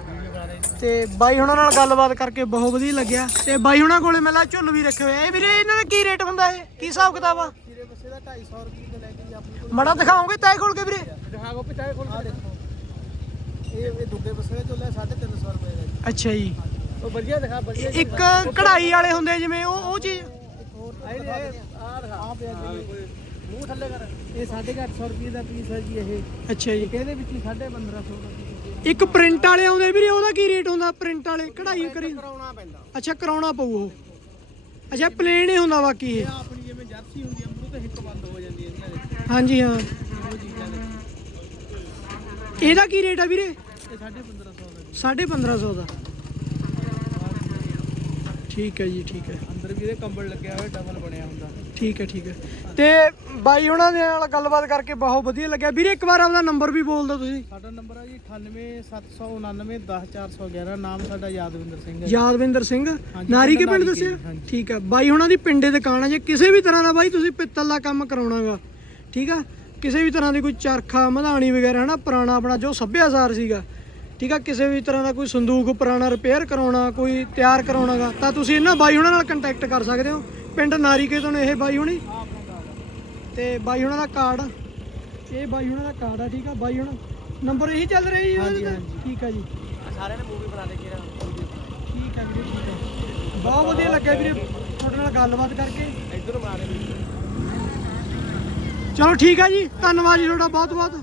[SPEAKER 5] ਵੀਡੀਓ ਬਣਾ ਰਹੇ ਜੀ
[SPEAKER 1] ਤੇ ਬਾਈ ਹੁਣਾਂ ਨਾਲ ਗੱਲਬਾਤ ਕਰਕੇ ਬਹੁਤ ਵਧੀਆ ਲੱਗਿਆ। ਤੇ ਬਾਈ ਹੁਣਾਂ ਕੋਲੇ ਮੇਲਾ ਝੁੱਲ ਵੀ ਰੱਖੇ ਹੋਏ ਆ। ਇਹ ਵੀਰੇ ਇਹਨਾਂ ਦਾ ਕੀ ਰੇਟ ਹੁੰਦਾ ਇਹ? ਕੀ ਹਿਸਾਬ ਕਿਤਾਬ ਆ?
[SPEAKER 5] 250 ਰੁਪਏ ਤੋਂ ਲੈ ਕੇ ਜੀ ਆਪਣੇ ਕੋਲ
[SPEAKER 1] ਮੜਾ ਦਿਖਾਓਗੇ ਤੈ ਖੋਲ ਕੇ ਵੀਰੇ?
[SPEAKER 5] ਦਿਖਾ ਕੋ ਪਿਛਾਏ ਖੋਲ ਕੇ ਦੇਖੋ ਇਹ ਇਹ ਦੁੱਗੇ ਬੱਸੇ ਦਾ ਚੋਲਾ 350 ਰੁਪਏ ਦਾ ਜੀ।
[SPEAKER 1] ਅੱਛਾ ਜੀ।
[SPEAKER 5] ਉਹ ਵਧੀਆ ਦਿਖਾ ਵਧੀਆ
[SPEAKER 1] ਇੱਕ ਕਢਾਈ ਵਾਲੇ ਹੁੰਦੇ ਜਿਵੇਂ ਉਹ ਉਹ ਚੀਜ਼?
[SPEAKER 5] ਆ ਦਿਖਾ ਆ ਪਿਆ ਜੀ। ਮੂੰਹ ਥੱਲੇ ਕਰ। ਇਹ 850 ਰੁਪਏ ਦਾ ਪੀਸ ਹੈ ਜੀ ਇਹ।
[SPEAKER 1] ਅੱਛਾ ਜੀ।
[SPEAKER 5] ਇਹਦੇ ਵਿੱਚ ਹੀ 1550 ਦਾ
[SPEAKER 1] ਇੱਕ ਪ੍ਰਿੰਟ ਵਾਲੇ ਆਉਂਦੇ ਵੀਰੇ ਉਹਦਾ ਕੀ ਰੇਟ ਹੁੰਦਾ ਪ੍ਰਿੰਟ ਵਾਲੇ? ਕਢਾਈ ਕਰੀ।
[SPEAKER 5] ਕਰਾਉਣਾ ਪੈਂਦਾ।
[SPEAKER 1] ਅੱਛਾ ਕਰਾਉਣਾ ਪਊ ਉਹ। ਅੱਛਾ ਪਲੇਨ ਹੀ ਹੁੰਦਾ ਬਾਕੀ ਇਹ।
[SPEAKER 5] ਆਪਣੀ ਜਿਵੇਂ ਜਰਸੀ ਹੁੰਦੀ ਆ ਤੇ ਹਿੱਕ ਬੰਦ ਹੋ ਜਾਂਦੀ ਹੈ ਇਹਦੀਆਂ ਦੇ
[SPEAKER 1] ਹਾਂਜੀ, ਹਾਂ।
[SPEAKER 5] ਉਹ ਚੀਜ਼ਾਂ ਦੇ
[SPEAKER 1] ਇਹਦਾ ਕੀ ਰੇਟ ਆ ਵੀਰੇ?
[SPEAKER 5] ਇਹ 1550 ਦਾ
[SPEAKER 1] 1550 ਦਾ। ਠੀਕ ਹੈ ਜੀ, ਠੀਕ ਹੈ।
[SPEAKER 5] ਅੰਦਰ ਵੀ ਇਹਦੇ ਕੰਬਲ ਲੱਗਿਆ ਹੋਇਆ ਡਬਲ ਬਣਿਆ ਹੁੰਦਾ।
[SPEAKER 1] ਠੀਕ ਹੈ ਠੀਕ ਹੈ। ਤੇ ਬਾਈ ਉਹਨਾਂ ਦੇ ਨਾਲ ਗੱਲਬਾਤ ਕਰਕੇ ਬਹੁਤ ਵਧੀਆ ਲੱਗਿਆ। ਵੀਰੇ ਇੱਕ ਵਾਰ ਆਪਦਾ ਨੰਬਰ ਵੀ ਬੋਲ ਦਿਓ ਤੁਸੀਂ।
[SPEAKER 5] ਸਾਡਾ ਨੰਬਰ ਹੈ ਜੀ 9879910411 ਨਾਮ ਸਾਡਾ ਯਾਦਵਿੰਦਰ ਸਿੰਘ ਹੈ
[SPEAKER 1] ਯਾਦਵਿੰਦਰ ਸਿੰਘ। ਨਾਰੀ ਕੇ
[SPEAKER 5] ਪਿੰਡ
[SPEAKER 1] ਦੱਸਿਆ। ਠੀਕ ਹੈ। ਬਾਈ ਉਹਨਾਂ ਦੀ ਪਿੰਡੇ ਦੁਕਾਨ ਹੈ ਜੇ। ਕਿਸੇ ਵੀ ਤਰ੍ਹਾਂ ਦਾ ਬਾਈ ਤੁਸੀਂ ਪਿੱਤਲ ਦਾ ਕੰਮ ਕਰਾਉਣਾਗਾ। ਠੀਕ ਆ? ਕਿਸੇ ਵੀ ਤਰ੍ਹਾਂ ਦੀ ਕੋਈ ਚਰਖਾ ਮਧਾਣੀ ਵਗੈਰਾ ਹਨਾ ਪੁਰਾਣਾ ਆਪਣਾ ਜੋ ਸੱਭਿਆਚਾਰ ਸੀਗਾ। ਠੀਕ ਆ? ਕਿਸੇ ਵੀ ਤਰ੍ਹਾਂ ਦਾ ਕੋਈ ਸੰਦੂਕ ਪੁਰਾਣਾ ਰਿਪੇਅਰ ਕਰਾਉਣਾ ਕੋਈ ਤਿਆਰ ਕਰਾਉਣਾਗਾ ਤਾਂ ਤੁਸੀਂ ਇਹਨਾਂ ਬਾਈ ਉਹਨਾਂ ਨਾਲ ਕੰਟੈਕਟ ਕਰ ਸਕਦੇ ਹੋ। ਪਿੰਡ ਨਾਰੀਕੇ ਤੋਂ ਨੇ ਇਹ ਬਾਈ ਹੁਣੀ? ਤੇ ਬਾਈ ਉਹਨਾਂ ਦਾ ਕਾਰਡ। ਇਹ ਬਾਈ ਉਹਨਾਂ ਦਾ ਕਾਰਡ ਆ ਠੀਕ ਆ? ਬਾਈ ਹੁਣ ਨੰਬਰ ਇਹੀ ਚੱਲ ਰਿਹਾ ਜੀ। ਠੀਕ ਆ ਜੀ।
[SPEAKER 5] ਸਾਰਿਆਂ ਨੇ ਮੂਵੀ ਬਣਾ ਦੇ ਕੇ
[SPEAKER 1] ਠੀਕ ਹੈ ਵੀਰੇ ਠੀਕ ਹੈ ਬਹੁਤ ਵਧੀਆ ਲੱਗਿਆ ਵੀਰੇ ਤੁਹਾਡੇ ਨਾਲ ਗੱਲਬਾਤ ਕਰਕੇ।
[SPEAKER 5] ਇੱਧਰ ਰਹੇ
[SPEAKER 1] ਚਲੋ ਠੀਕ ਹੈ ਜੀ ਧੰਨਵਾਦ ਜੀ ਤੁਹਾਡਾ ਬਹੁਤ ਬਹੁਤ